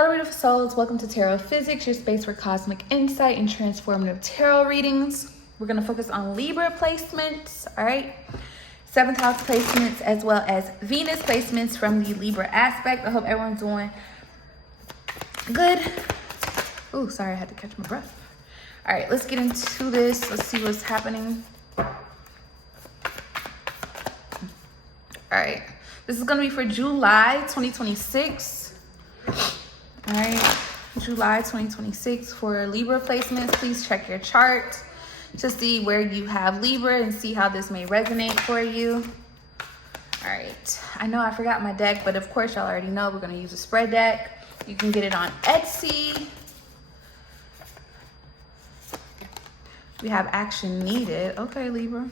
Hello, beautiful souls. Welcome to Tarot Physics, your space for cosmic insight and transformative tarot readings. We're going to focus on Libra placements, all right? 7th house placements as well as Venus placements from the Libra aspect. I hope everyone's doing good. Oh, sorry, I had to catch my breath. All right, let's get into this. Let's see what's happening. All right, this is going to be for July 2026. All right, July 2026 for Libra placements. Please check your chart to see where you have Libra and see how this may resonate for you. All right, I know I forgot my deck, but of course y'all already know we're going to use a spread deck. You can get it on Etsy. We have action needed. Okay, Libra.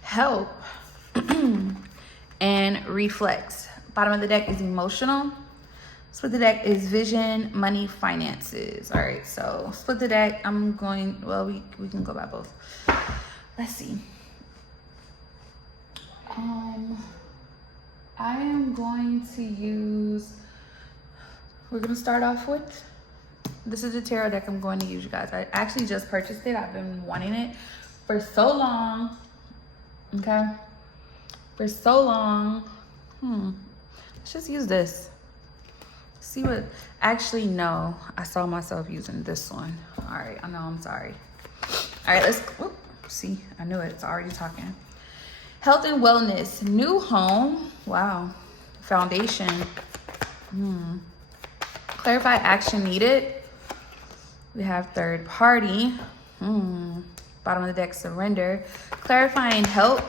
Help and reflex. Bottom of the deck is emotional. Split the deck is vision, money, finances. All right, so split the deck. I'm going, well, we can go by both. Let's see. I am going to use, we're going to start off with, this is the tarot deck I'm going to use, you guys. I actually just purchased it. I've been wanting it for so long. Okay. For so long. Let's just use this. See what, actually, no, I saw myself using this one. All right, I know, I'm sorry. All right, let's, see, I knew it, it's already talking. Health and wellness, new home, wow. Foundation, Clarify action needed. We have third party, bottom of the deck, surrender. Clarifying help.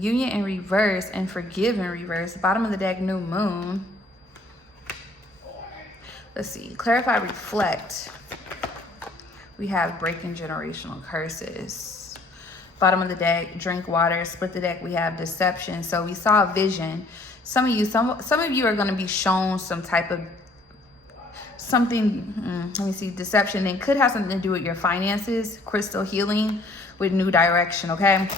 Union in reverse and forgive in reverse. Bottom of the deck, new moon. Let's see. Clarify, reflect. We have breaking generational curses. Bottom of the deck, drink water. Split the deck, we have deception. So we saw vision. Some of you are going to be shown some type of something. Let me see. Deception. It could have something to do with your finances. Crystal healing with new direction. Okay.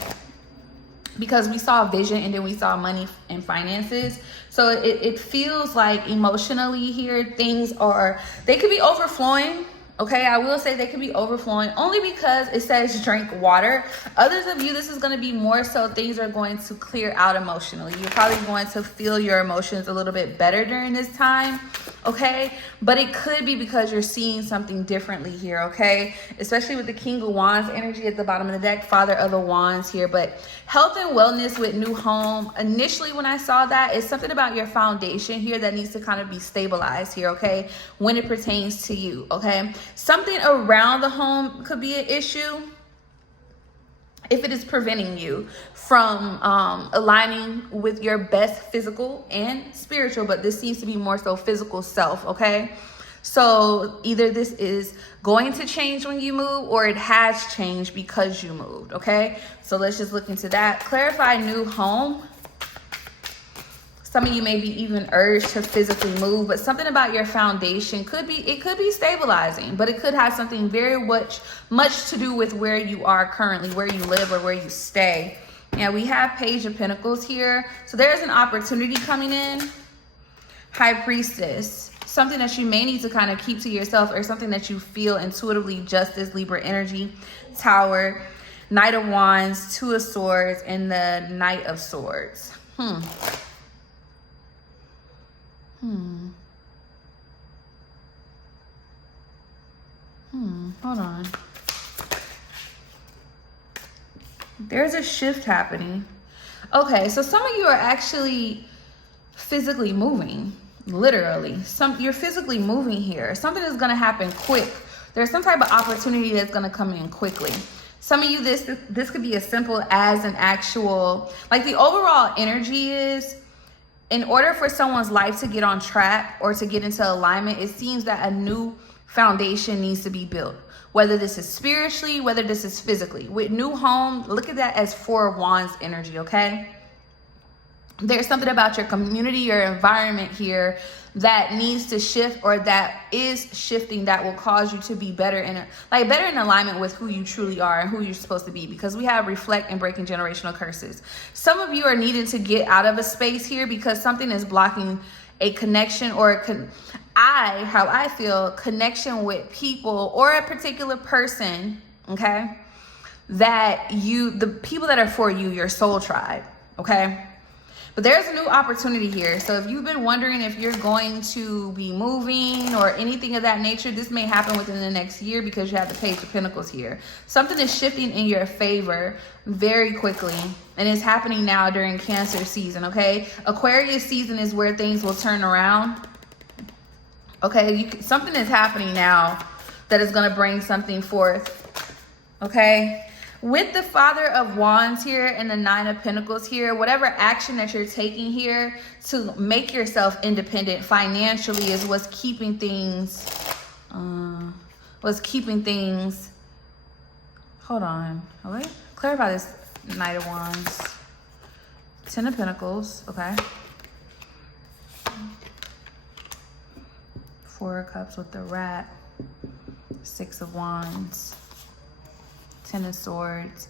Because we saw vision and then we saw money and finances. So it feels like emotionally here, they could be overflowing. Okay, I will say they could be overflowing only because it says drink water. Others of you, this is going to be more so things are going to clear out emotionally. You're probably going to feel your emotions a little bit better during this time. Okay, but it could be because you're seeing something differently here. Okay, especially with the King of Wands energy at the bottom of the deck, Father of the Wands here. But health and wellness with new home. Initially, when I saw that, it's something about your foundation here that needs to kind of be stabilized here. Okay, when it pertains to you. Okay, something around the home could be an issue if it is preventing you from aligning with your best physical and spiritual, but this seems to be more so physical self. Okay, so either this is going to change when you move or it has changed because you moved. Okay, so let's just look into that. Clarify new home. Some of you may be even urged to physically move, but something about your foundation could be stabilizing, but it could have something very much to do with where you are currently, where you live or where you stay. Yeah, we have Page of Pentacles here. So there's an opportunity coming in. High Priestess, something that you may need to kind of keep to yourself or something that you feel intuitively, Justice, Libra energy. Tower, Knight of Wands, Two of Swords, and the Knight of Swords. Hold on. There's a shift happening. Okay, so some of you are actually physically moving, literally. You're physically moving here. Something is going to happen quick. There's some type of opportunity that's going to come in quickly. Some of you, this could be as simple as an actual, like the overall energy is, in order for someone's life to get on track or to get into alignment, it seems that a new foundation needs to be built. Whether this is spiritually, whether this is physically. With new home, look at that as Four of Wands energy, okay? There's something about your community, your environment here that needs to shift or that is shifting that will cause you to be better in alignment with who you truly are and who you're supposed to be, because we have reflect and breaking generational curses. Some of you are needing to get out of a space here because something is blocking a connection or how I feel, connection with people or a particular person, okay? The people that are for you, your soul tribe, okay? But there's a new opportunity here. So if you've been wondering if you're going to be moving or anything of that nature, this may happen within the next year because you have the Page of Pentacles here. Something is shifting in your favor very quickly. And it's happening now during Cancer season, okay? Aquarius season is where things will turn around. Okay, something is happening now that is going to bring something forth, okay? With the Father of Wands here and the Nine of Pentacles here, whatever action that you're taking here to make yourself independent financially is what's keeping things, hold on, okay? Clarify this Knight of Wands. 10 of Pentacles, okay? 4 of Cups with the Rat. 6 of Wands. 10 of Swords,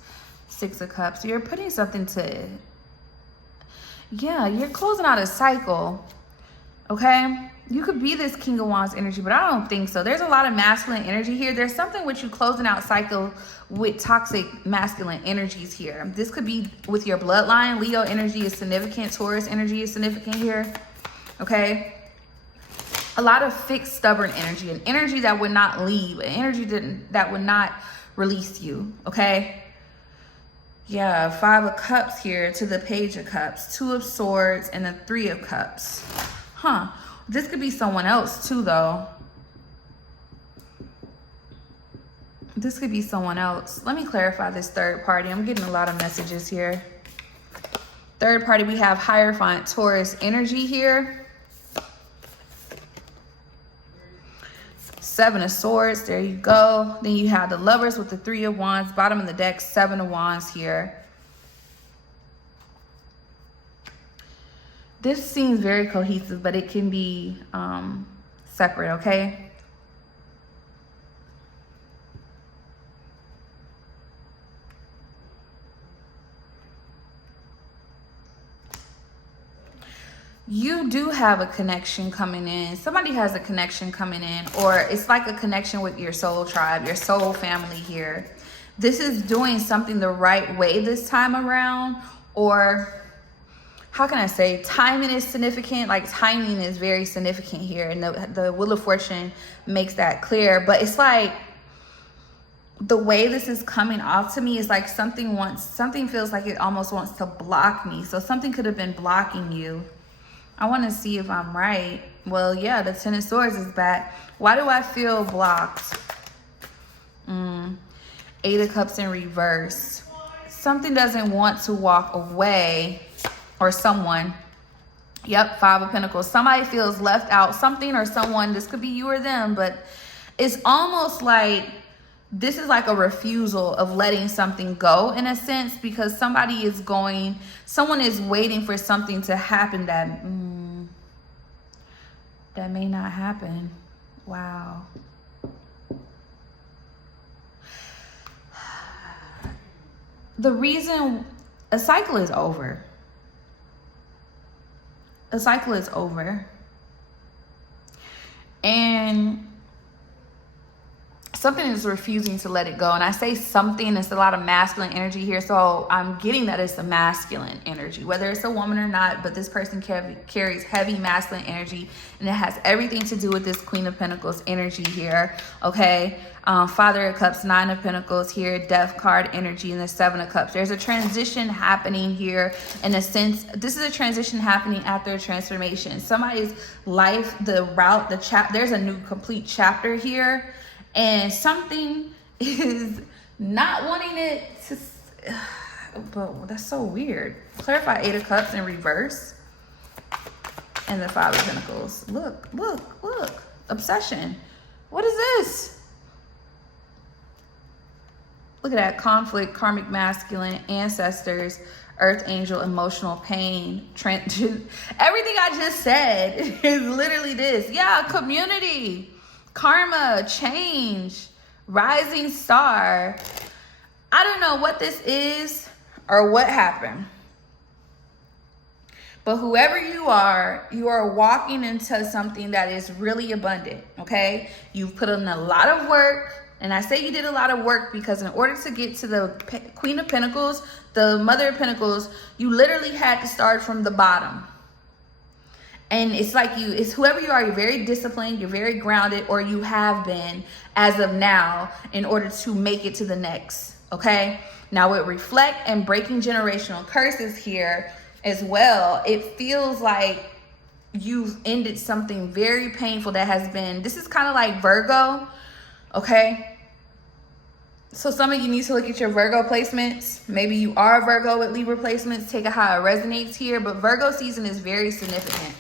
6 of Cups. You're putting something you're closing out a cycle, okay? You could be this King of Wands energy, but I don't think so. There's a lot of masculine energy here. There's something with you closing out cycle with toxic masculine energies here. This could be with your bloodline. Leo energy is significant. Taurus energy is significant here, okay? A lot of fixed, stubborn energy, an energy that would not leave, an energy that would not release you, okay? Yeah, 5 of Cups here to the Page of Cups, 2 of Swords, and the 3 of Cups. This could be someone else too, though. This could be someone else. Let me clarify this third party. I'm getting a lot of messages here. Third party, we have Hierophant Taurus energy here. 7 of Swords, there you go. Then you have the Lovers with the 3 of Wands. Bottom of the deck, 7 of Wands here. This seems very cohesive, but it can be separate, okay? You do have a connection coming in. Somebody has a connection coming in, or it's like a connection with your soul tribe, your soul family here. This is doing something the right way this time around, or how can I say, timing is significant. Like timing is very significant here, and the Wheel of Fortune makes that clear. But it's like the way this is coming off to me is like something feels like it almost wants to block me. So something could have been blocking you. I want to see if I'm right. Well, yeah, the 10 of Swords is back. Why do I feel blocked? 8 of Cups in reverse. Something doesn't want to walk away, or someone. Yep, 5 of Pentacles. Somebody feels left out. Something or someone, this could be you or them, but it's almost like this is like a refusal of letting something go in a sense, because someone is waiting for something to happen that may not happen. Wow. The reason a cycle is over. A cycle is over. And something is refusing to let it go. And I say something, it's a lot of masculine energy here. So I'm getting that it's a masculine energy, whether it's a woman or not, but this person carries heavy masculine energy, and it has everything to do with this Queen of Pentacles energy here. Okay. Father of Cups, 9 of Pentacles here, Death card energy, and the 7 of Cups. There's a transition happening here in a sense. This is a transition happening after a transformation. Somebody's life, the route, there's a new complete chapter here. And something is not wanting it to, but that's so weird. Clarify 8 of Cups in reverse. And the 5 of Pentacles. Look. Obsession. What is this? Look at that. Conflict, karmic masculine, ancestors, earth angel, emotional pain. Everything I just said is literally this. Yeah, community. Karma, change, rising star. I don't know what this is or what happened, But whoever you are walking into something that is really abundant, okay? You've put in a lot of work, and I say you did a lot of work because in order to get to the Queen of Pentacles, the Mother of Pentacles, you literally had to start from the bottom. And it's like it's whoever you are, you're very disciplined, you're very grounded, or you have been as of now in order to make it to the next, okay? Now with reflect and breaking generational curses here, as well, it feels like you've ended something very painful that has been, this is kind of like Virgo, okay? So some of you need to look at your Virgo placements. Maybe you are Virgo with Libra placements. Take it how it resonates here. But Virgo season is very significant.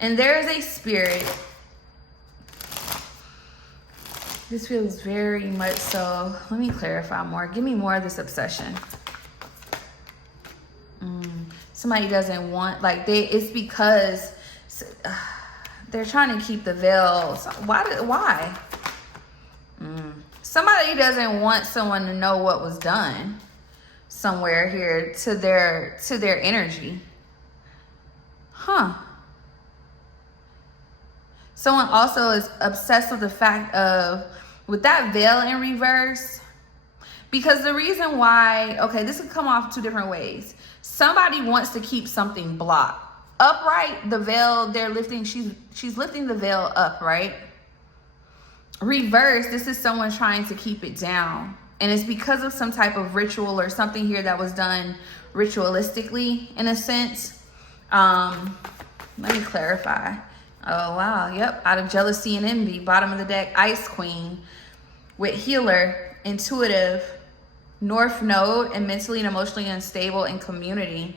And there is a spirit. This feels very much so. Let me clarify more. Give me more of this obsession. Somebody doesn't want, like, it's because they're trying to keep the veil. Why? Somebody doesn't want someone to know what was done somewhere here to their energy. Someone also is obsessed with the fact of, with that veil in reverse, because the reason why, okay, this could come off two different ways. Somebody wants to keep something blocked. Upright, the veil they're lifting, she's lifting the veil up, right? Reverse, this is someone trying to keep it down. And it's because of some type of ritual or something here that was done ritualistically, in a sense. Let me clarify. Oh, wow. Yep. Out of jealousy and envy. Bottom of the deck, Ice Queen. With healer, intuitive, North Node, and mentally and emotionally unstable in community.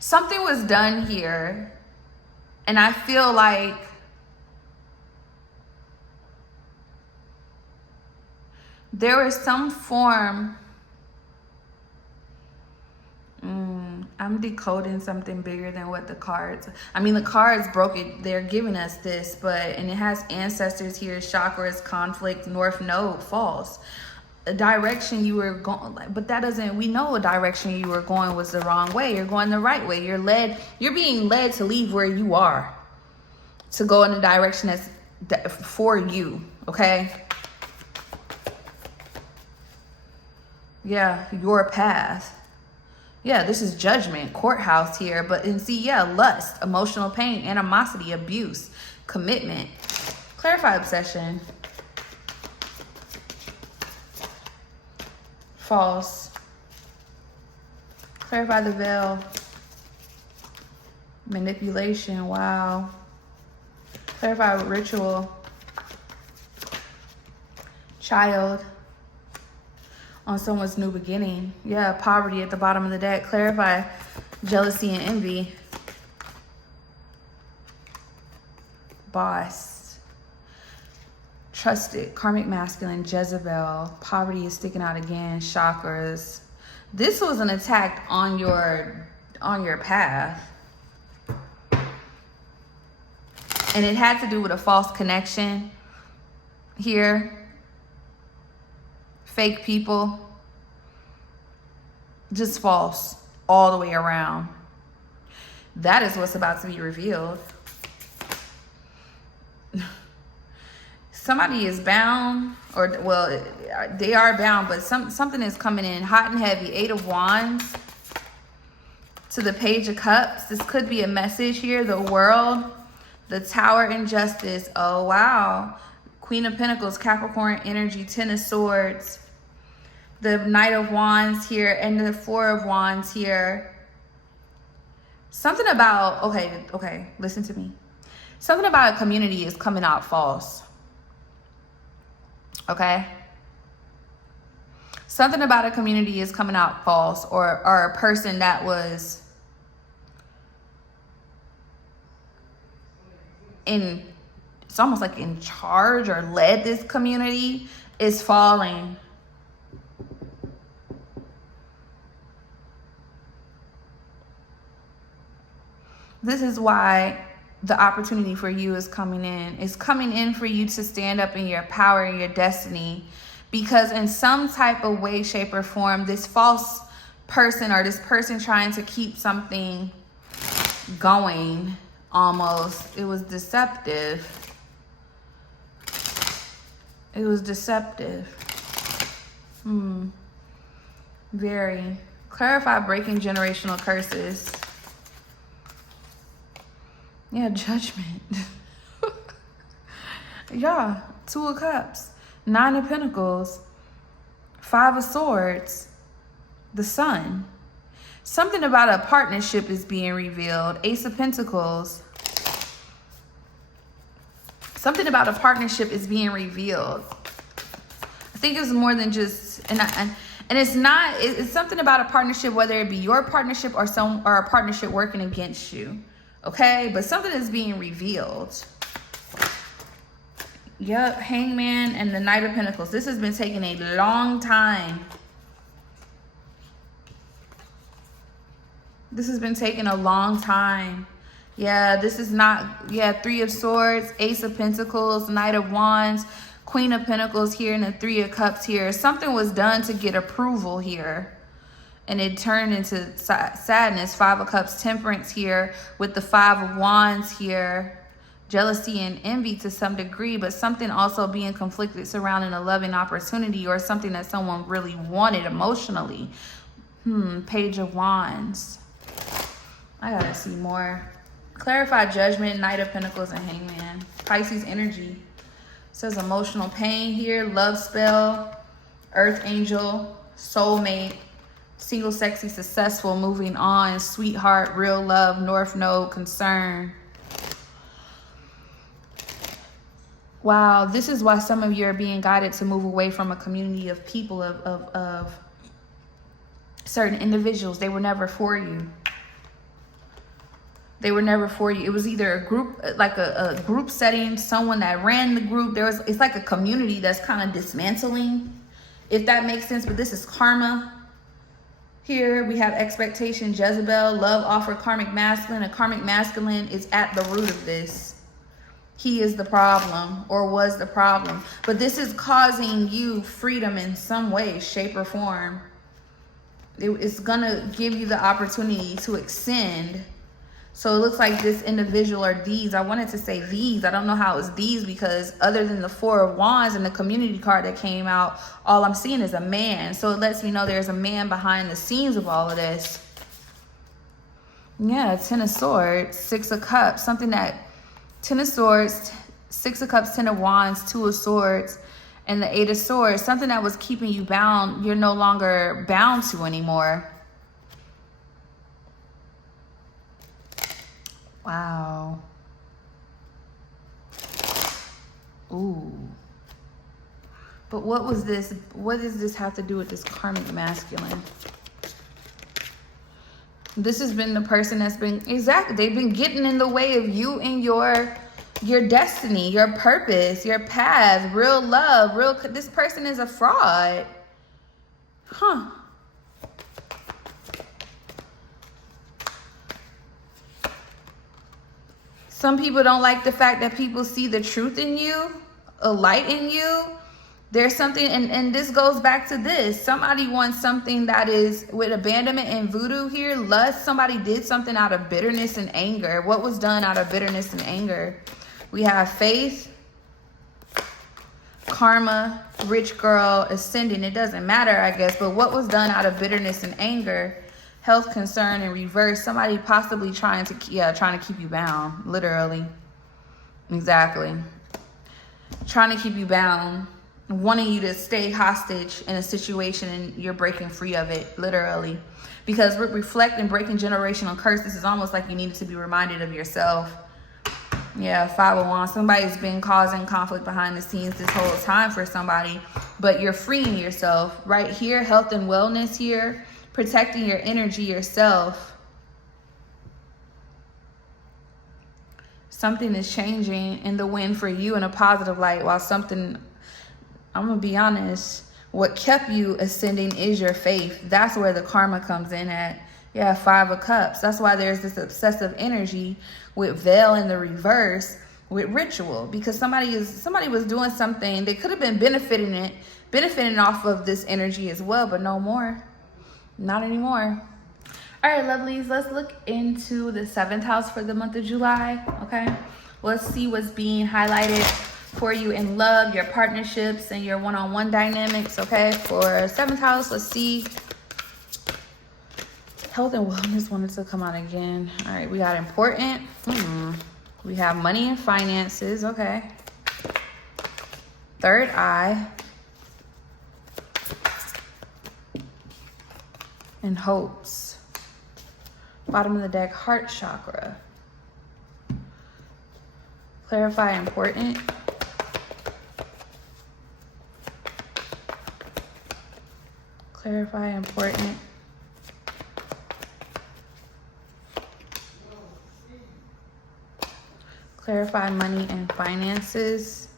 Something was done here. And I feel like there was some form. I'm decoding something bigger than what the cards. I mean, the cards broke it. They're giving us this, and it has ancestors here, chakras, conflict, North Node, false. A direction you were going, but that doesn't, we know a direction you were going was the wrong way. You're going the right way. You're being led to leave where you are, to go in a direction that's for you, okay? Yeah, your path. Yeah, this is judgment, courthouse here. But and see, yeah, lust, emotional pain, animosity, abuse, commitment. Clarify obsession. False. Clarify the veil. Manipulation, wow. Clarify ritual. Child. On someone's new beginning. Yeah, poverty at the bottom of the deck. Clarify jealousy and envy. Boss. Trusted, karmic masculine, Jezebel. Poverty is sticking out again. Chakras. This was an attack on your path. And it had to do with a false connection here. Fake people, just false all the way around. That is what's about to be revealed. Somebody is bound, or well, they are bound, but something is coming in hot and heavy. 8 of Wands to the Page of Cups. This could be a message here. The World, the Tower, and Justice. Oh, wow. Queen of Pentacles, Capricorn energy, 10 of Swords. The Knight of Wands here and the 4 of Wands here. Something about, okay, listen to me. Something about a community is coming out false. Okay? Something about a community is coming out false, or a person that was it's almost like in charge or led this community is falling. This is why the opportunity for you is coming in. It's coming in for you to stand up in your power and your destiny. Because in some type of way, shape, or form, this false person, or this person trying to keep something going almost. It was deceptive. It was deceptive. Very. Clarify breaking generational curses. Yeah, judgment. Yeah, 2 of Cups, 9 of Pentacles, 5 of Swords, the Sun. Something about a partnership is being revealed. Ace of Pentacles. Something about a partnership is being revealed. I think it's more than just, and it's not, it's something about a partnership, whether it be your partnership or a partnership working against you. Okay, but something is being revealed. Yep, Hangman and the Knight of Pentacles. This has been taking a long time. This has been taking a long time. Yeah, this is not, yeah, 3 of Swords, Ace of Pentacles, Knight of Wands, Queen of Pentacles here, and the 3 of Cups here. Something was done to get approval here, and it turned into sadness. 5 of Cups, Temperance here, with the 5 of Wands here. Jealousy and envy to some degree, but something also being conflicted surrounding a loving opportunity or something that someone really wanted emotionally. Page of Wands. I gotta see more. Clarify judgment, Knight of Pentacles, and Hangman. Pisces energy. Says emotional pain here, love spell, earth angel, soulmate, single, sexy, successful, moving on, sweetheart, real love, north node, concern. Wow, this is why some of you are being guided to move away from a community of people, of certain individuals. They were never for you. They were never for you. It was either a group, like a group setting, someone that ran the group. It's like a community that's kind of dismantling, if that makes sense. But this is karma. Here we have expectation, Jezebel, love offer, karmic masculine. A karmic masculine is at the root of this. He is the problem, or was the problem. But this is causing you freedom in some way, shape, or form. It's going to give you the opportunity to ascend. So it looks like this individual, or these, I wanted to say these. I don't know how it's these, because other than the 4 of Wands and the community card that came out, all I'm seeing is a man. So it lets me know there's a man behind the scenes of all of this. Yeah, 10 of Swords, 6 of Cups, something that, 10 of Swords, 6 of Cups, 10 of Wands, 2 of Swords, and the 8 of Swords. Something that was keeping you bound, you're no longer bound to anymore. Wow. Ooh. But what was this? What does this have to do with this karmic masculine? This has been the person that's been, exactly, they've been getting in the way of you and your destiny, your purpose, your path, real love, this person is a fraud. Huh. Some people don't like the fact that people see the truth in you, a light in you. There's something, and this goes back to this. Somebody wants something that is with abandonment and voodoo here. Lust, somebody did something out of bitterness and anger. What was done out of bitterness and anger? We have faith, karma, rich girl, ascending. It doesn't matter, I guess. But what was done out of bitterness and anger? Health concern in reverse. Somebody possibly trying to keep you bound. Literally. Exactly. Trying to keep you bound. Wanting you to stay hostage in a situation, and you're breaking free of it, literally. Because reflect and breaking generational curse, this is almost like you needed to be reminded of yourself. Yeah, 5 of Wands. Somebody's been causing conflict behind the scenes this whole time for somebody, but you're freeing yourself. Right here, health and wellness here, protecting your energy yourself. Something is changing in the wind for you in a positive light, while something, I'm going to be honest, what kept you ascending is your faith. That's where the karma comes in at. Yeah, 5 of Cups. That's why there's this obsessive energy with veil in the reverse with ritual. Because somebody was doing something. They could have been benefiting off of this energy as well, but no more. Not anymore. All right, lovelies, let's look into the 7th house for the month of July, okay? Let's see what's being highlighted for you in love, your partnerships, and your one-on-one dynamics, okay? For 7th house, let's see. Health and wellness wanted to come out again. All right, we got important. We have money and finances, okay? Third eye. And hopes. Bottom of the deck, heart chakra. Clarify important. Clarify important. Clarify money and finances.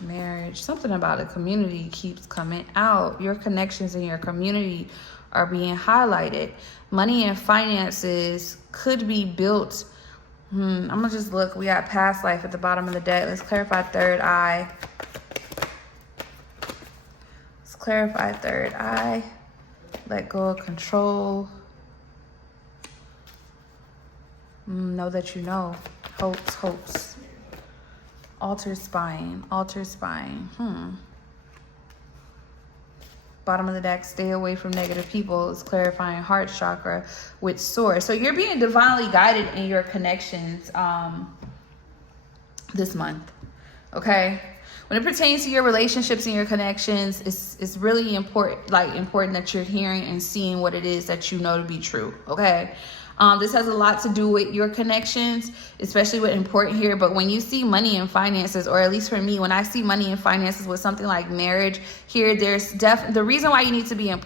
Marriage. Something about a community keeps coming out. Your connections in your community are being highlighted. Money and finances could be built. I'm gonna just look. We got past life at the bottom of the deck. Let's clarify third eye. Let's clarify third eye. Let go of control. Know that you know. Hopes. Alter spine. Bottom of the deck, stay away from negative people. It's clarifying heart chakra with source. So you're being divinely guided in your connections this month, okay? When it pertains to your relationships and your connections, it's really important that you're hearing and seeing what it is that you know to be true, okay? This has a lot to do with your connections, especially with important here. But when you see money and finances, or at least for me, when I see money and finances with something like marriage here, there's the reason why you need to be the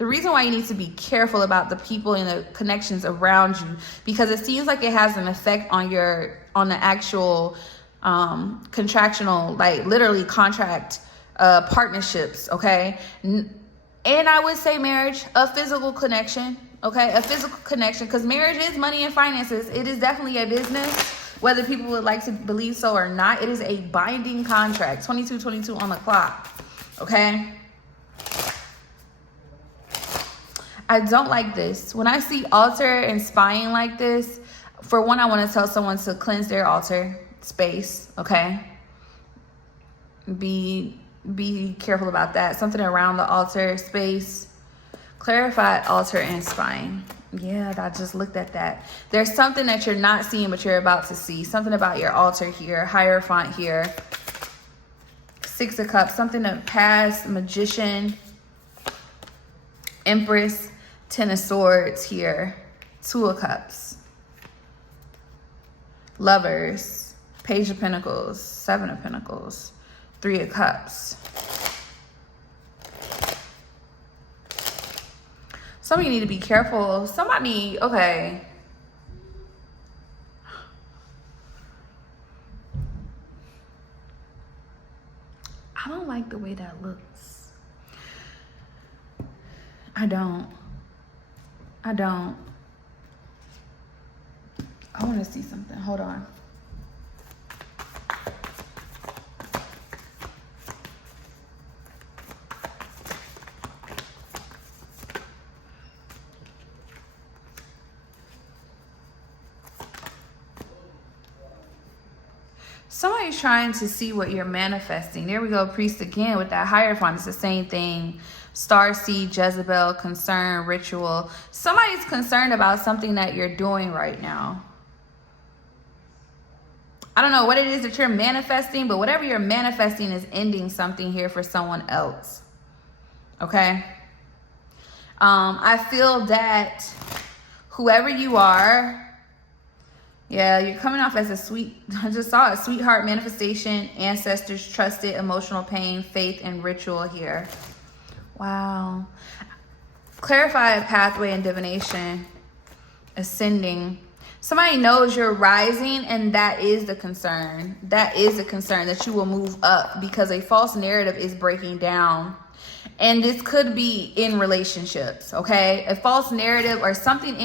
reason why you need to be careful about the people and the connections around you, because it seems like it has an effect on the actual contractual, like literally contract partnerships, okay? And I would say marriage, a physical connection. Okay, a physical connection, because marriage is money and finances. It is definitely a business, whether people would like to believe so or not. It is a binding contract. 22:22 on the clock. Okay. I don't like this. When I see altar and spying like this, for one, I want to tell someone to cleanse their altar space. Okay. Be careful about that. Something around the altar space. Clarified altar and spine. Yeah, I just looked at that. There's something that you're not seeing, but you're about to see. Something about your altar here. Hierophant here. 6 of Cups. Something of past. Magician. Empress. 10 of Swords here. 2 of Cups. Lovers. Page of Pentacles. 7 of Pentacles. 3 of Cups. Some of you need to be careful. Somebody, okay. I don't like the way that looks. I don't. I want to see something. Hold on. Somebody's trying to see what you're manifesting. There we go, priest again with that Hierophant. It's the same thing. Star seed, Jezebel, concern, ritual. Somebody's concerned about something that you're doing right now. I don't know what it is that you're manifesting, but whatever you're manifesting is ending something here for someone else. Okay? I feel that whoever you are, yeah, you're coming off as I just saw a sweetheart manifestation, ancestors, trusted, emotional pain, faith, and ritual here. Wow. Clarify a pathway and divination, ascending. Somebody knows you're rising, and that is the concern. That is the concern, that you will move up, because a false narrative is breaking down. And this could be in relationships, okay? A false narrative or something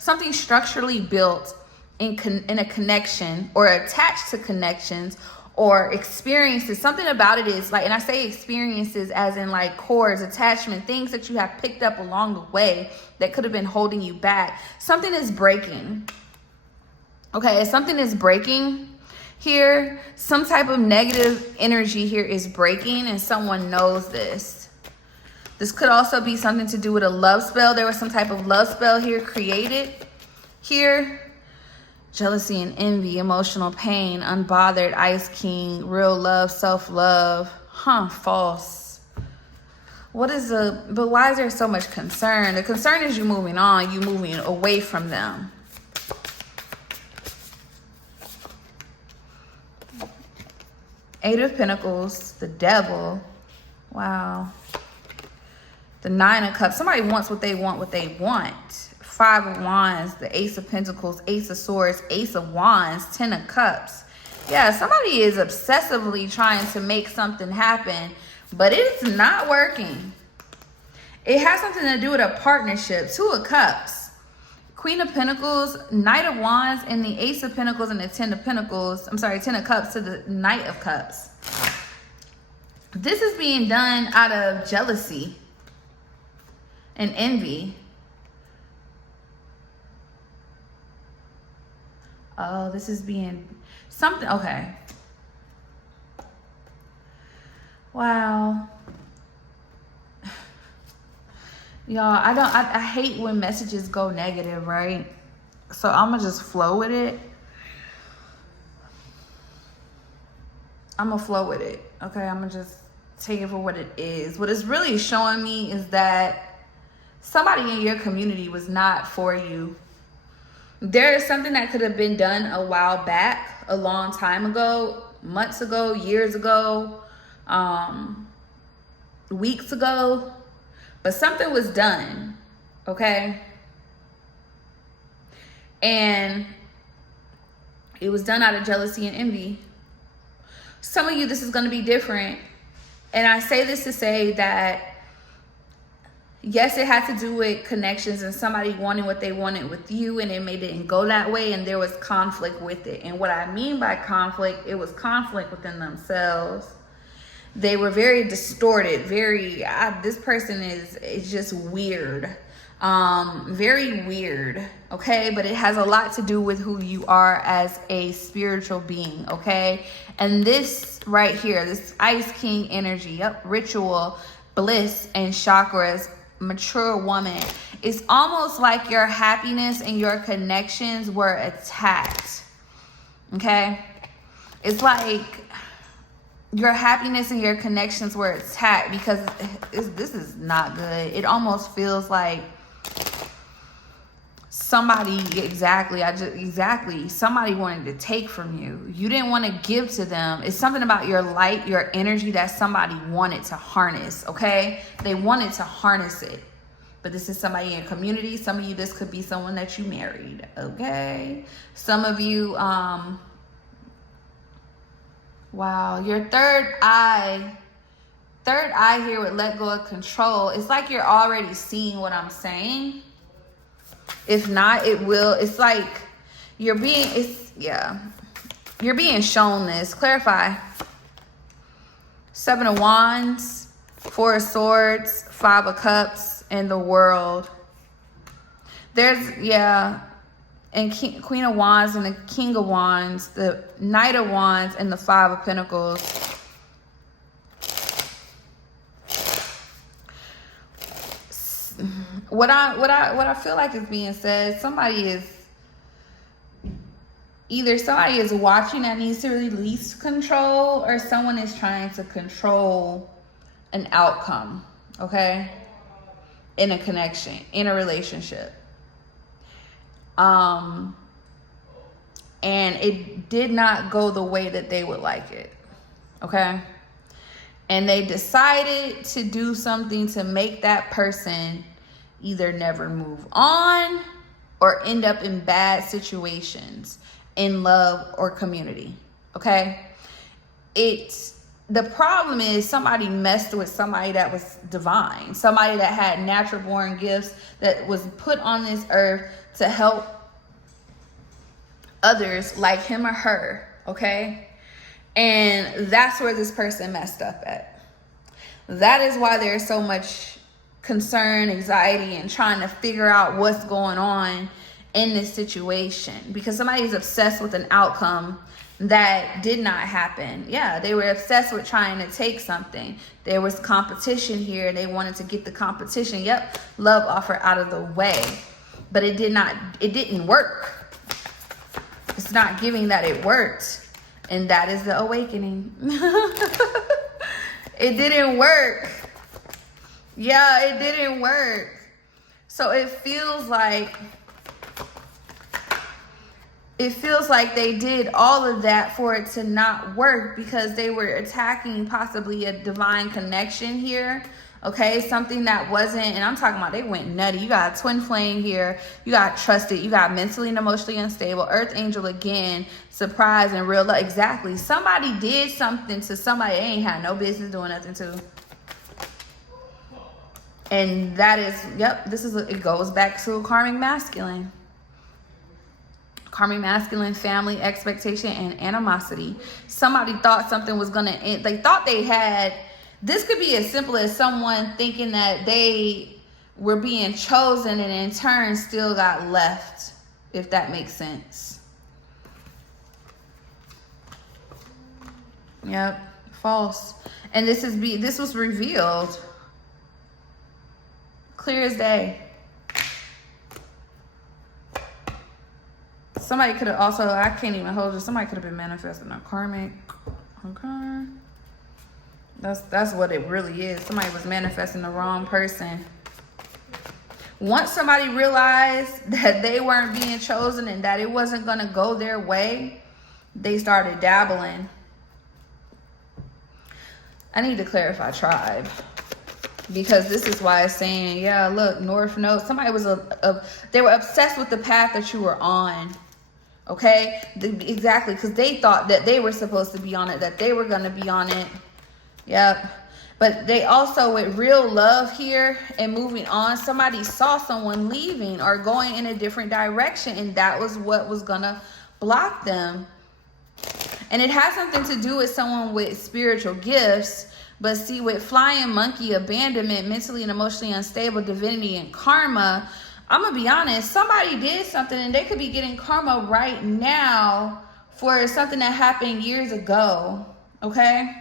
something structurally built in a connection or attached to connections, or experiences. Something about it is like, and I say experiences as in like cords, attachment, things that you have picked up along the way that could have been holding you back. Something is breaking. Okay, if something is breaking here, some type of negative energy here is breaking, and someone knows this. This could also be something to do with a love spell. There was some type of love spell here created here. Jealousy and envy, emotional pain, unbothered, Ice King, real love, self-love. False. What is but why is there so much concern? The concern is you moving on, you moving away from them. Eight of Pentacles, the Devil. Wow. The Nine of Cups. Somebody wants what they want. Five of Wands, the Ace of Pentacles, Ace of Swords, Ace of Wands, Ten of Cups. Yeah, somebody is obsessively trying to make something happen, but it's not working. It has something to do with a partnership. Two of Cups, Queen of Pentacles, Knight of Wands, and the Ace of Pentacles and the Ten of Pentacles. I'm sorry, Ten of Cups to the Knight of Cups. This is being done out of jealousy and envy. Oh, this is being something. Okay. Wow. Y'all, I hate when messages go negative, right? So I'm going to just flow with it. I'm going to flow with it. Okay, I'm going to just take it for what it is. What it's really showing me is that somebody in your community was not for you. There is something that could have been done a while back, a long time ago, months ago, years ago, weeks ago, but something was done, okay? And it was done out of jealousy and envy. Some of you, this is going to be different. And I say this to say that yes, it had to do with connections and somebody wanting what they wanted with you, and it didn't go that way, and there was conflict with it. And what I mean by conflict, it was conflict within themselves. They were very distorted, this person is just weird, very weird, okay? But it has a lot to do with who you are as a spiritual being, okay? And this right here, this Ice King energy, ritual, bliss, and chakras, mature woman, it's almost like your happiness and your connections were attacked. Okay, it's like your happiness and your connections were attacked because this is not good. It almost feels like somebody somebody wanted to take from you. You didn't want to give to them. It's something about your light, your energy that somebody wanted to harness, okay? They wanted to harness it. But this is somebody in your community. Some of you, this could be someone that you married, okay? Some of you, wow, your third eye here would let go of control. It's like you're already seeing what I'm saying. If not, it will. It's like you're being shown this. Clarify. Seven of Wands, Four of Swords, Five of Cups, and the World. And Queen of Wands and the King of Wands, the Knight of Wands, and the Five of Pentacles. What I feel like is being said, somebody is watching that needs to release control, or someone is trying to control an outcome, okay? In a connection, in a relationship. And it did not go the way that they would like it, okay? And they decided to do something to make that person either never move on or end up in bad situations in love or community, okay? The problem is somebody messed with somebody that was divine, somebody that had natural born gifts, that was put on this earth to help others like him or her, okay? And that's where this person messed up at. That is why there's so much concern, anxiety, and trying to figure out what's going on in this situation, because somebody is obsessed with an outcome that did not happen. Yeah, they were obsessed with trying to take something. There was competition here. They wanted to get the competition. Yep, love offer out of the way. But it didn't work. It's not giving that it worked. And that is the awakening. It didn't work. Yeah, it didn't work. So it feels like they did all of that for it to not work, because they were attacking possibly a divine connection here. Okay, something that wasn't, and I'm talking about they went nutty. You got twin flame here. You got trusted. You got mentally and emotionally unstable. Earth angel again. Surprise and real love. Exactly. Somebody did something to somebody they ain't had no business doing nothing to. And that is, yep, it goes back to karmic masculine. Karmic masculine, family, expectation, and animosity. Somebody thought something was going to end. They thought they had. This could be as simple as someone thinking that they were being chosen and in turn still got left, if that makes sense. Yep, false. And this was revealed clear as day. Somebody could have also, I can't even hold you. Somebody could have been manifesting a karmic. Okay. That's what it really is. Somebody was manifesting the wrong person. Once somebody realized that they weren't being chosen and that it wasn't going to go their way, they started dabbling. I need to clarify tribe, because this is why it's saying, yeah, look, North Node. Somebody was they were obsessed with the path that you were on. Okay, exactly, because they thought that they were supposed to be on it, that they were going to be on it. Yep. But they also, with real love here and moving on, somebody saw someone leaving or going in a different direction, and that was what was going to block them. And it has something to do with someone with spiritual gifts. But see, with flying monkey, abandonment, mentally and emotionally unstable, divinity, and karma, I'm going to be honest, somebody did something and they could be getting karma right now for something that happened years ago. Okay?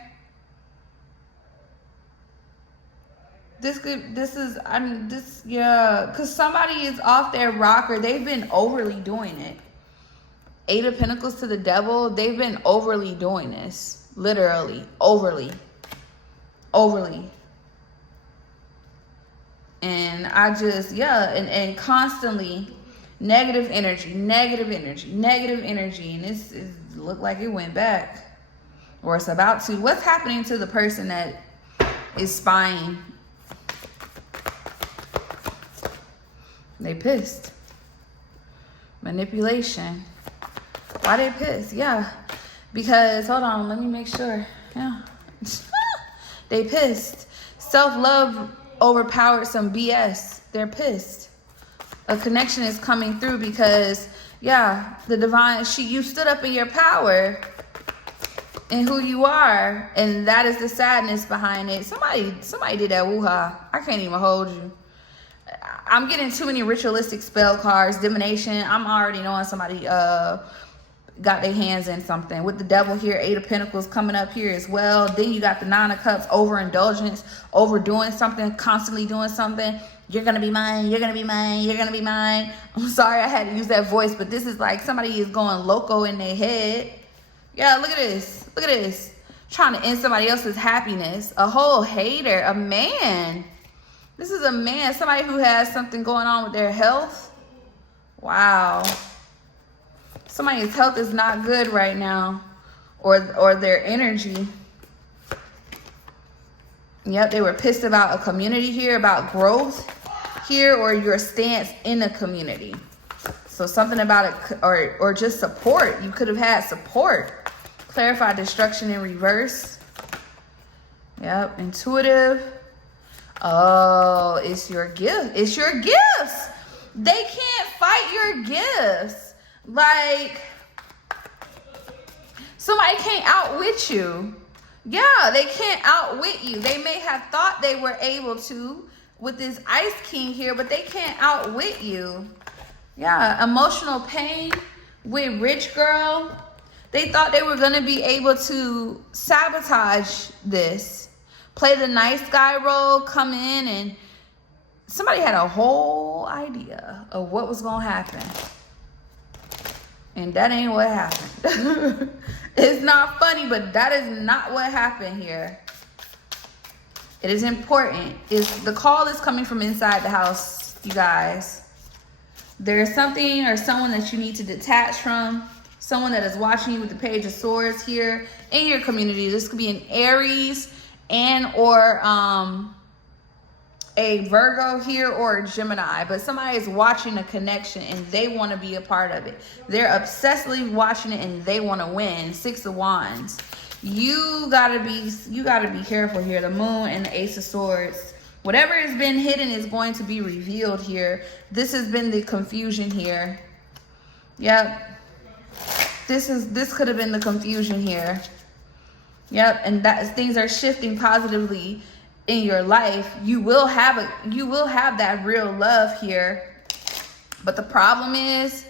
Because somebody is off their rocker. They've been overly doing it. 8 of Pentacles to the Devil. They've been overly doing this. Literally. Overly. And I just, and constantly negative energy. And this look like it went back. Or it's about to. What's happening to the person that is spying? They pissed. Manipulation. Why they pissed? Yeah. Because, hold on, let me make sure. Yeah. They pissed. Self-love overpowered some BS. They're pissed. A connection is coming through because, yeah, the divine, you stood up in your power and who you are. And that is the sadness behind it. Somebody did that woo-ha. I can't even hold you. I'm getting too many ritualistic spell cards, divination. I'm already knowing somebody got their hands in something. With the Devil here, 8 of Pentacles coming up here as well. Then you got the 9 of Cups, overindulgence, overdoing something, constantly doing something. You're going to be mine. You're going to be mine. You're going to be mine. I'm sorry I had to use that voice, but this is like somebody is going loco in their head. Yeah, look at this. Look at this. Trying to end somebody else's happiness. A whole hater. A man. This is a man, somebody who has something going on with their health. Wow. Somebody's health is not good right now, or their energy. Yep, they were pissed about a community here, about growth here, or your stance in a community. So something about it, or just support. You could have had support. Clarify destruction in reverse. Yep, intuitive. Oh, it's your gift. It's your gifts. They can't fight your gifts. Like, Somebody can't outwit you. Yeah, they can't outwit you. They may have thought they were able to with this Ice King here, but they can't outwit you. Yeah, emotional pain with Rich Girl. They thought they were going to be able to sabotage this. Play the nice guy role, come in, and somebody had a whole idea of what was going to happen. And that ain't what happened. It's not funny, but that is not what happened here. It is important. The call is coming from inside the house, you guys. There's something or someone that you need to detach from. Someone that is watching you with the Page of Swords here in your community. This could be an Aries and or a Virgo here or a Gemini, but somebody is watching a connection and they want to be a part of it. They're obsessively watching it and they want to win. 6 of Wands. You gotta be careful here. The Moon and the Ace of Swords. Whatever has been hidden is going to be revealed here. This has been the confusion here. Yep. This could have been the confusion here. Yep, and that things are shifting positively in your life. You will have that real love here. But the problem is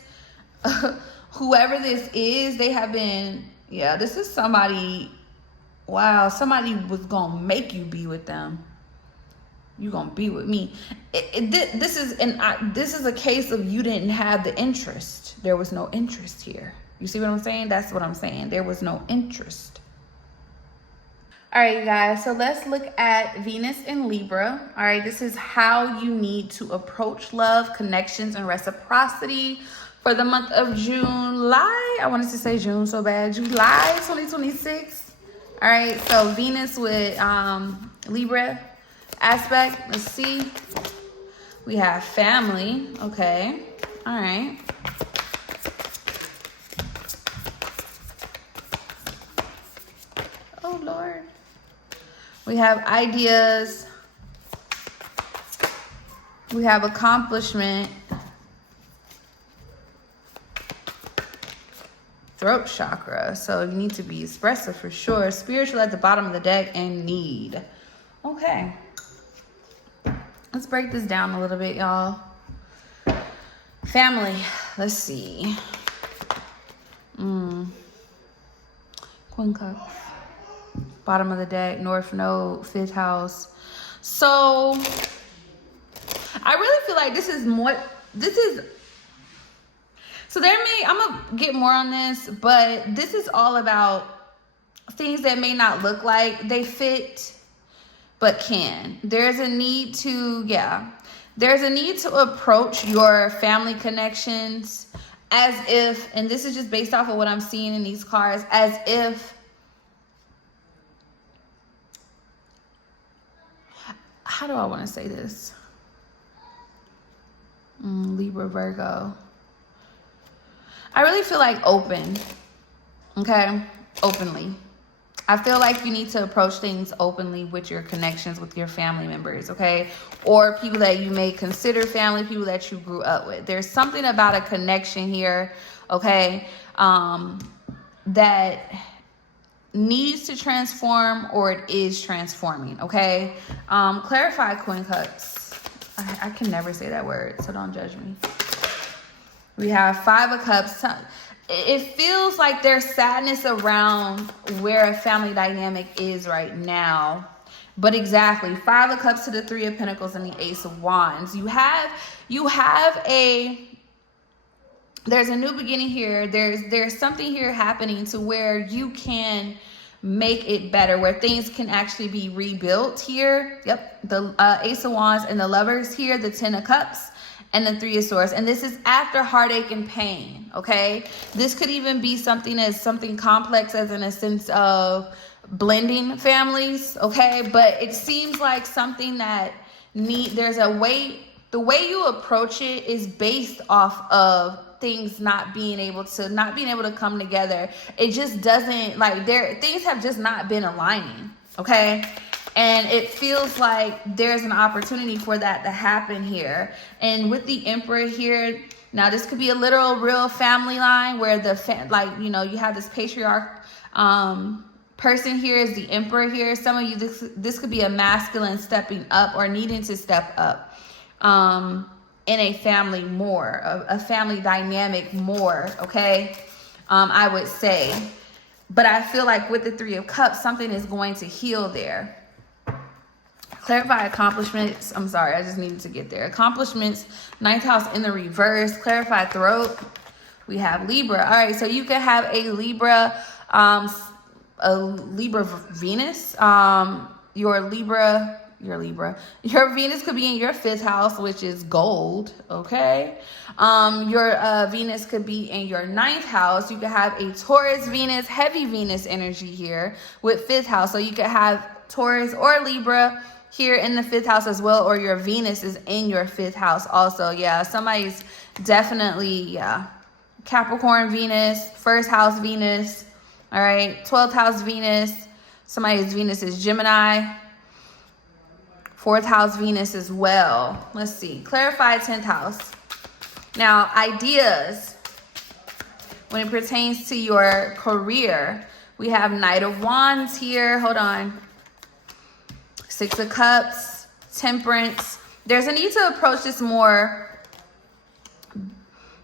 whoever this is, they have been, yeah, this is somebody, wow, somebody was gonna make you be with them. You're gonna be with me. This is a case of you didn't have the interest. There was no interest here. You see what I'm saying? That's what I'm saying. There was no interest. All right, you guys, so let's look at Venus in Libra. All right, this is how you need to approach love, connections, and reciprocity for the month of July. I wanted to say June so bad. July 2026. All right, so Venus with Libra aspect. Let's see. We have family. Okay. All right. Oh, Lord. We have ideas. We have accomplishment. Throat chakra. So you need to be expressive for sure. Spiritual at the bottom of the deck and need. Okay. Let's break this down a little bit, y'all. Family. Let's see. Queen Cups. Bottom of the deck, North Node, 5th house. So I really feel like I'm gonna get more on this, but this is all about things that may not look like they fit, but can. There's a need to approach your family connections as if, and this is just based off of what I'm seeing in these cards, as if, how do I want to say this? Libra, Virgo. I really feel like open. Okay? Openly. I feel like you need to approach things openly with your connections with your family members, okay? Or people that you may consider family, people that you grew up with. There's something about a connection here, okay, that needs to transform or it is transforming, okay? Clarify, Queen Cups. I can never say that word, so don't judge me. We have 5 of Cups. It feels like there's sadness around where a family dynamic is right now. But exactly, 5 of Cups to the 3 of Pentacles and the Ace of Wands. There's a new beginning here. There's something here happening to where you can make it better, where things can actually be rebuilt here. Yep, the Ace of Wands and the Lovers here, the 10 of Cups and the 3 of Swords. And this is after heartache and pain, okay? This could even be something complex as in a sense of blending families, okay? But it seems like something that there's a way, the way you approach it is based off of things not being able to come together. It just doesn't, like, things have just not been aligning, okay? And it feels like there's an opportunity for that to happen here. And with the Emperor here, now this could be a literal real family line where you have this patriarch Person here is the Emperor here. Some of you, this could be a masculine stepping up or needing to step up in a family more, a family dynamic more, okay? I would say. But I feel like with the Three of Cups, something is going to heal there. Clarify accomplishments. I'm sorry, I just needed to get there. Accomplishments, 9th house in the reverse. Clarify throat. We have Libra. All right, so you could have a Libra Venus. Your Venus could be in your 5th house, which is gold, okay? Your Venus could be in your 9th house. You could have a Taurus Venus, heavy Venus energy here with 5th house. So you could have Taurus or Libra here in the 5th house as well, or your Venus is in your 5th house also. Yeah, somebody's definitely, yeah. Capricorn Venus, 1st house Venus, all right? 12th house Venus. Somebody's Venus is Gemini. 4th house Venus as well. Let's see. Clarify 10th house. Now, ideas. When it pertains to your career, we have Knight of Wands here. Hold on. 6 of Cups. Temperance. There's a need to approach this more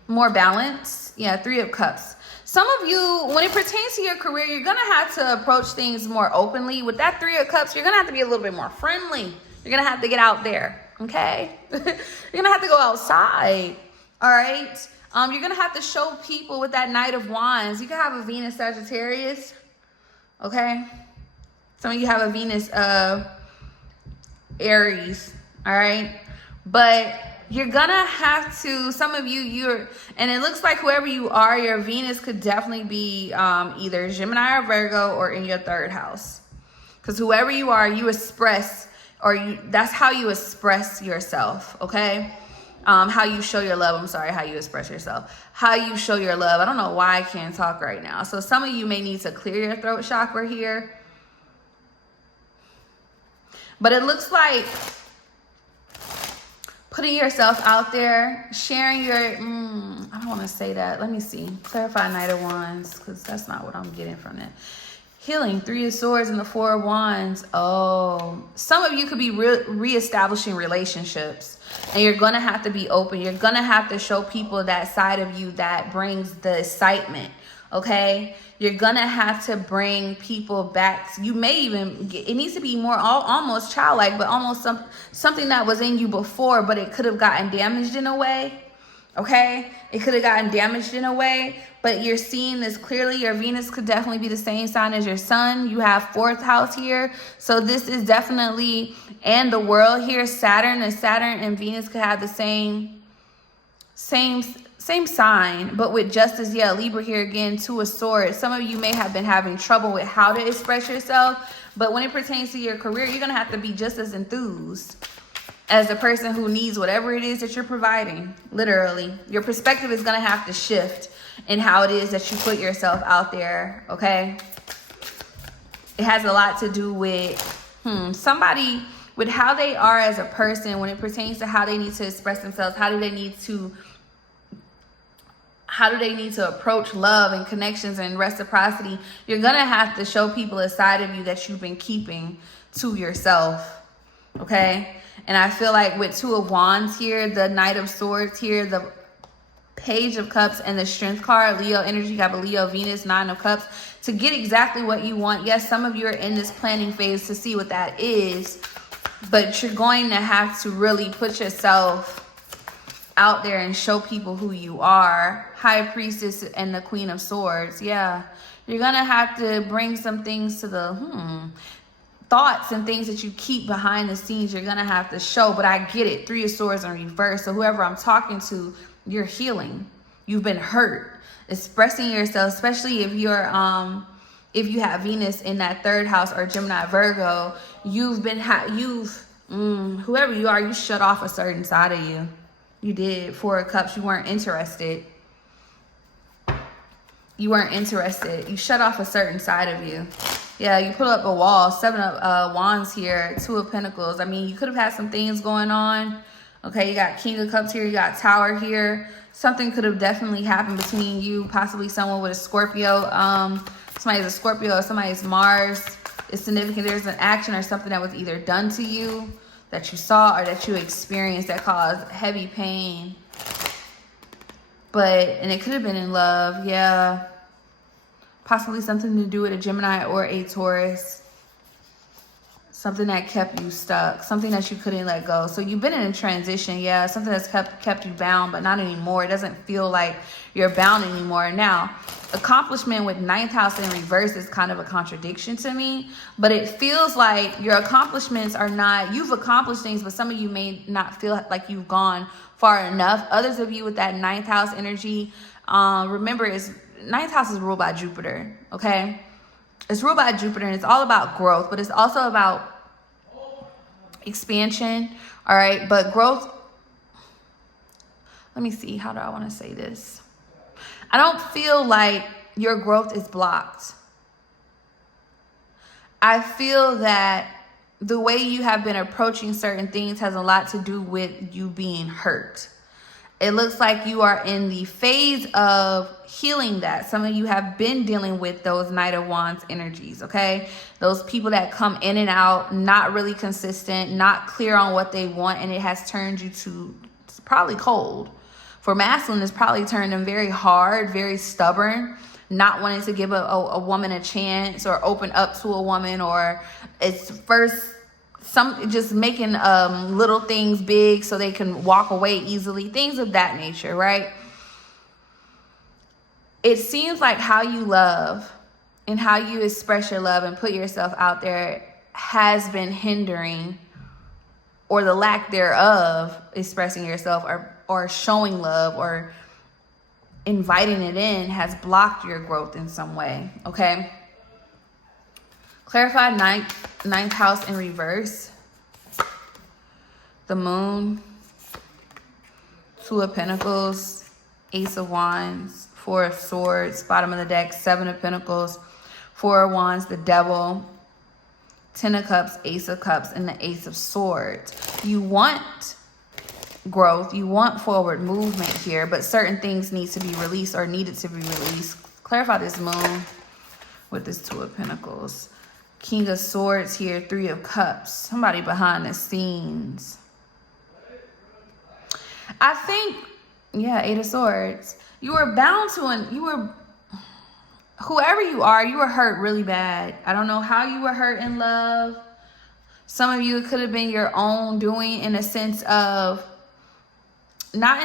balanced. Yeah, 3 of Cups. Some of you, when it pertains to your career, you're going to have to approach things more openly. With that 3 of Cups, you're going to have to be a little bit more friendly. You're going to have to get out there, okay? You're going to have to go outside, all right? You're going to have to show people with that Knight of Wands. You can have a Venus Sagittarius, okay? Some of you have a Venus Aries, all right? But you're going to have to, some of you, and it looks like whoever you are, your Venus could definitely be either Gemini or Virgo or in your 3rd house. Because whoever you are, you express, that's how you express yourself, okay? How you show your love. I'm sorry, how you express yourself. How you show your love. I don't know why I can't talk right now. So some of you may need to clear your throat chakra here. But it looks like putting yourself out there, sharing your, I don't want to say that. Let me see. Clarify Knight of Wands, because that's not what I'm getting from it. Healing, 3 of Swords and the 4 of Wands. Oh, some of you could be reestablishing relationships, and you're going to have to be open. You're going to have to show people that side of you that brings the excitement, okay? You're going to have to bring people back. You may even, it needs to be more almost childlike, but almost something that was in you before, but it could have gotten damaged in a way. Okay, it could have gotten damaged in a way, but you're seeing this clearly. Your Venus could definitely be the same sign as your sun. You have 4th house here, so this is definitely, and the world here, Saturn and Venus could have the same sign, but with Justice, yeah, Libra here again, 2 of Swords. Some of you may have been having trouble with how to express yourself, but when it pertains to your career, you're gonna have to be just as enthused as the person who needs whatever it is that you're providing. Literally, your perspective is going to have to shift in how it is that you put yourself out there, okay? It has a lot to do with somebody, with how they are as a person when it pertains to how they need to express themselves. How do they need to approach love and connections and reciprocity? You're going to have to show people a side of you that you've been keeping to yourself, okay? And I feel like with 2 of Wands here, the Knight of Swords here, the Page of Cups, and the Strength card, Leo energy, you have a Leo Venus, 9 of Cups, to get exactly what you want. Yes, some of you are in this planning phase to see what that is, but you're going to have to really put yourself out there and show people who you are. High Priestess and the Queen of Swords. Yeah, you're going to have to bring some things to the thoughts and things that you keep behind the scenes. You're gonna have to show, but I get it. 3 of Swords in reverse. So whoever I'm talking to, you're healing. You've been hurt. Expressing yourself, especially if you're if you have Venus in that 3rd house or Gemini, Virgo, you've been whoever you are, you shut off a certain side of you. You did. 4 of Cups. You weren't interested. You shut off a certain side of you. Yeah, you put up a wall. 7 of Wands here. 2 of Pentacles. I mean, you could have had some things going on. Okay, you got King of Cups here. You got Tower here. Something could have definitely happened between you. Possibly someone with a Scorpio Somebody's a Scorpio or somebody's Mars is significant. There's an action or something that was either done to you, that you saw, or that you experienced that caused heavy pain. And it could have been in love, yeah. Possibly something to do with a Gemini or a Taurus. Something that kept you stuck. Something that you couldn't let go. So you've been in a transition, yeah. Something that's kept you bound, but not anymore. It doesn't feel like you're bound anymore. Now, accomplishment with 9th house in reverse is kind of a contradiction to me. But it feels like your accomplishments are not... You've accomplished things, but some of you may not feel like you've gone far enough. Others of you with that 9th house energy, remember, 9th house is ruled by Jupiter, okay? It's ruled by Jupiter, and it's all about growth, but it's also about expansion, all right? But growth, let me see, how do I want to say this? I don't feel like your growth is blocked. I feel that the way you have been approaching certain things has a lot to do with you being hurt. It looks like you are in the phase of healing that. Some of you have been dealing with those Knight of Wands energies, okay? Those people that come in and out, not really consistent, not clear on what they want, and it has turned you to probably cold. For masculine, it's probably turned them very hard, very stubborn, not wanting to give a woman a chance or open up to a woman, or it's first... just making little things big so they can walk away easily, things of that nature, right? It seems like how you love and how you express your love and put yourself out there has been hindering, or the lack thereof expressing yourself or showing love or inviting it in has blocked your growth in some way, okay? Clarified ninth house in reverse. The Moon, 2 of Pentacles, Ace of Wands, 4 of Swords, bottom of the deck, 7 of Pentacles, 4 of Wands, the Devil, 10 of Cups, Ace of Cups, and the Ace of Swords. You want growth, you want forward movement here, but certain things need to be released or needed to be released. Clarify this Moon with this 2 of Pentacles. King of Swords here, 3 of Cups. Somebody behind the scenes. I think, yeah, 8 of Swords. You were bound to, whoever you are, you were hurt really bad. I don't know how you were hurt in love. Some of you, it could have been your own doing, in a sense of, not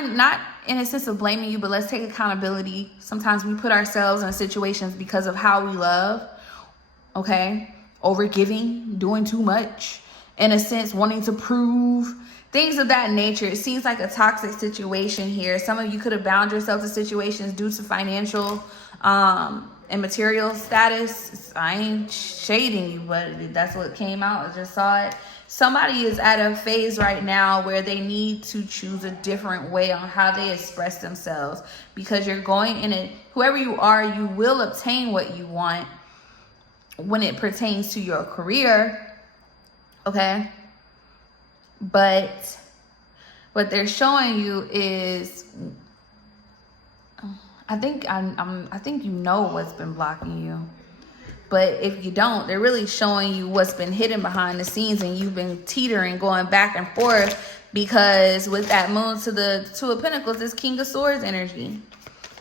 in a sense of blaming you, but let's take accountability. Sometimes we put ourselves in situations because of how we love, okay? Overgiving, doing too much, in a sense, wanting to prove, things of that nature. It seems like a toxic situation here. Some of you could have bound yourself to situations due to financial and material status. I ain't shading you, but that's what came out. I just saw it. Somebody is at a phase right now where they need to choose a different way on how they express themselves, because you're going in it. Whoever you are, you will obtain what you want when it pertains to your career, okay? But what they're showing you is, I think you know what's been blocking you. But if you don't, they're really showing you what's been hidden behind the scenes, and you've been teetering, going back and forth, because with that Moon to the 2 of Pentacles, this King of Swords energy.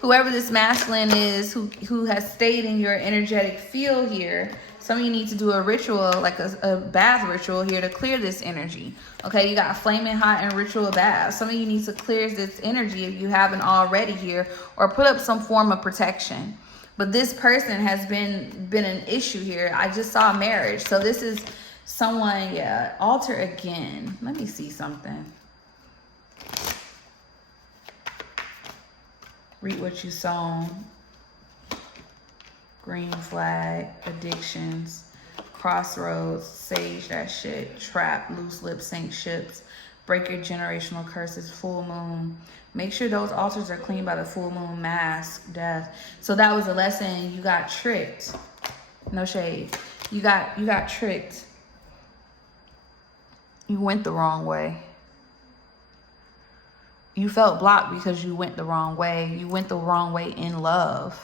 Whoever this masculine is who has stayed in your energetic field here, some of you need to do a ritual, like a bath ritual here to clear this energy. Okay, you got flaming hot and ritual bath. Some of you need to clear this energy if you haven't already here, or put up some form of protection. But this person has been an issue here. I just saw marriage. So this is someone, yeah, altar again. Let me see something. Reap what you sown. Green flag, addictions, crossroads, sage that shit, trap, loose lips, sink ships, break your generational curses, full moon. Make sure those altars are clean by the full moon, mask, death. So that was a lesson. You got tricked. No shade. You got tricked. You went the wrong way. You felt blocked because you went the wrong way. You went the wrong way in love.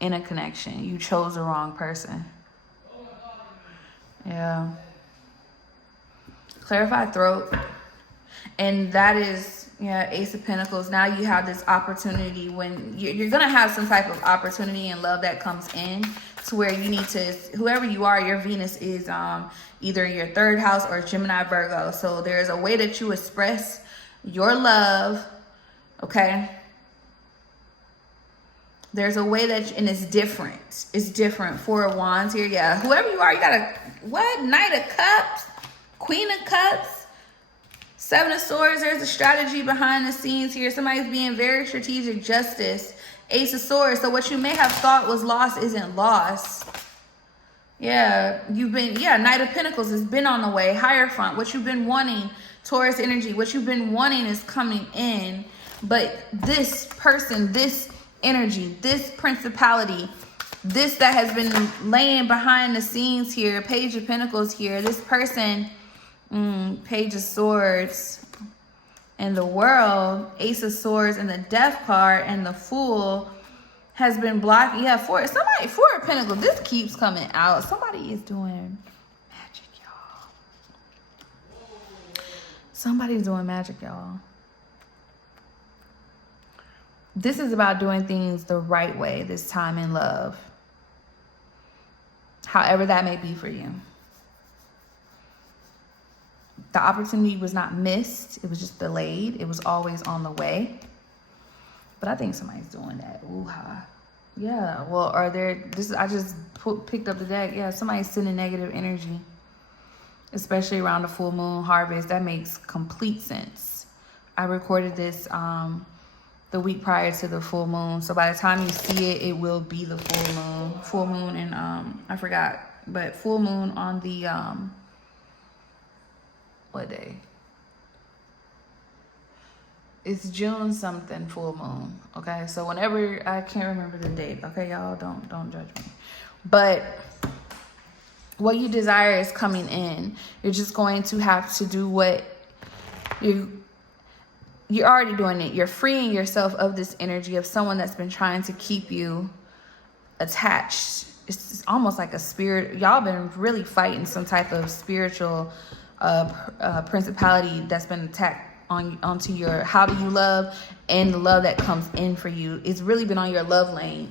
in a connection. You chose the wrong person. Yeah. Clarified throat. And that is, yeah, Ace of Pentacles. Now you have this opportunity when you're going to have some type of opportunity and love that comes in to where you need to, whoever you are, your Venus is either in your third house or Gemini, Virgo. So there's a way that you express your love, okay? There's a way that, and it's different. It's different. Four of Wands here. Yeah, whoever you are, you got a, what? Knight of Cups, Queen of Cups, Seven of Swords. There's a strategy behind the scenes here. Somebody's being very strategic. Justice, Ace of Swords. So what you may have thought was lost isn't lost. Yeah, you've been, yeah, Knight of Pentacles has been on the way. Hierophant, what you've been wanting, Taurus energy, what you've been wanting is coming in. But this person, this energy, this principality, this that has been laying behind the scenes here, Page of Pentacles here, this person, Page of Swords, and the World, Ace of Swords, and the Death card, and the Fool has been blocking. Yeah, Four of Pentacles, this keeps coming out. Somebody is doing magic, y'all. Somebody's doing magic, y'all. This is about doing things the right way this time in love. However that may be for you. The opportunity was not missed. It was just delayed. It was always on the way. But I think somebody's doing that. Ooh-ha. Yeah, well, are there... I just picked up the deck. Yeah, somebody's sending negative energy. Especially around the full moon harvest. That makes complete sense. I recorded this... the week prior to the full moon. So by the time you see it, it will be the full moon. Full moon and I forgot. But full moon on the what day? It's June something full moon. Okay. So whenever, I can't remember the date. Okay, y'all, don't judge me. But what you desire is coming in. You're just going to have to do what you're already doing it. You're freeing yourself of this energy of someone that's been trying to keep you attached. It's almost like a spirit. Y'all been really fighting some type of spiritual principality that's been attacked onto your how do you love and the love that comes in for you. It's really been on your love lane,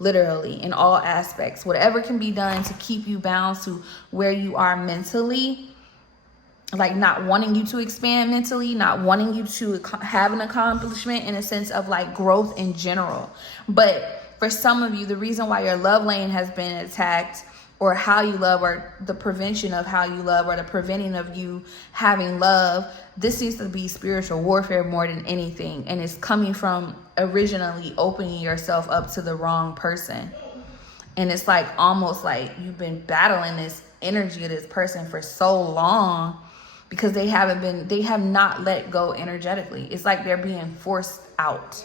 literally, in all aspects. Whatever can be done to keep you bound to where you are mentally, like not wanting you to expand mentally, not wanting you to have an accomplishment in a sense of like growth in general. But for some of you, the reason why your love lane has been attacked, or how you love, or the prevention of how you love, or the preventing of you having love, this seems to be spiritual warfare more than anything. And it's coming from originally opening yourself up to the wrong person. And it's like almost like you've been battling this energy of this person for so long, because they have not let go energetically. It's like they're being forced out.